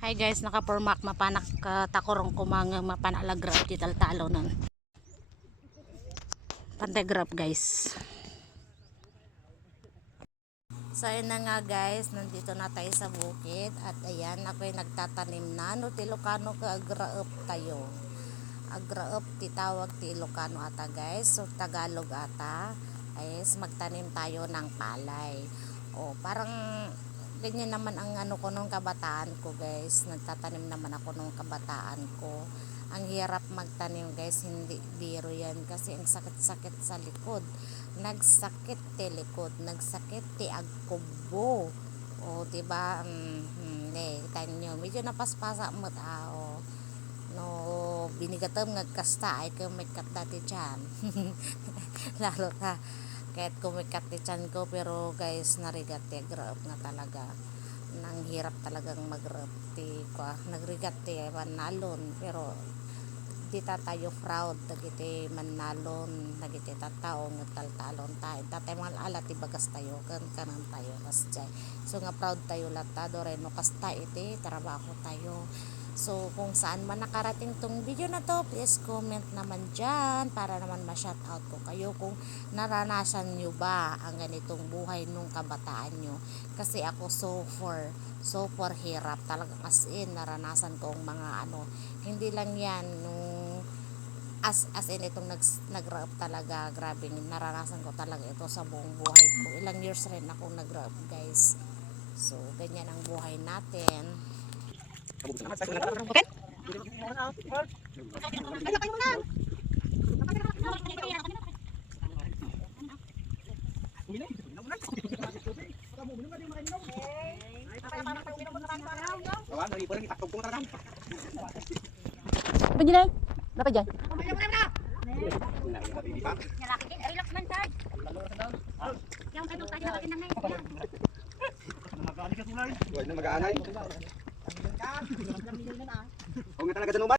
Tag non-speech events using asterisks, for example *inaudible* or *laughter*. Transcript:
Hi guys, naka-formak mapanak ka takorong kumang mapanalagrap di talo nun. Pantegrap guys. So ayun na nga guys, nandito na tayo sa bukid at ayan, ako'y nagtatanim na. No, Tilocano ka agraop tayo. Agraop ti tawag ti Ilocano ata guys. So Tagalog ata. Ayes, magtanim tayo ng palay. O parang ganyan naman ang ano ko nung kabataan ko guys. Nagtatanim naman ako nung kabataan ko. Ang hirap magtanim guys, hindi biro yan kasi ang sakit-sakit sa likod. Nagsakit ti likod, nagsakit ti agkubo. O, diba? Mm, mm, eh. Medyo napaspasa mo tao. No, binigatam ngagkasta ay kumikat dati dyan. *laughs* Lalo na kahit kumikat ti chan ko pero guys narigat ti grab nga talaga. Nang hirap talagang magrap ti kwa nagrigat ti manalon pero di ta tayo proud dagiti manalon dagiti tatao nga taltalon tayo tatay mga alat ti bagas tayo kan kanan tayo kas jay so nga proud tayo latado rin no kasta iti trabaho tayo So, kung saan man nakarating tong video na to, please comment naman dyan para naman ma-shout out ko kayo kung naranasan nyo ba ang ganitong buhay nung kabataan nyo. Kasi ako so for, so for hirap. Talagang as in, naranasan ko ang mga ano, hindi lang yan as as in itong nag nag talaga grabe naranasan ko talaga ito sa buong buhay ko. Ilang years rin ako nag guys. So ganyan ang buhay natin. Apa ano pa dyan? Relax man, sir. Yung sa dupa, yung akin na ngayon. Mag-aanay ka tulay. Huwag na mag-aanay. Huwag na talaga danuman.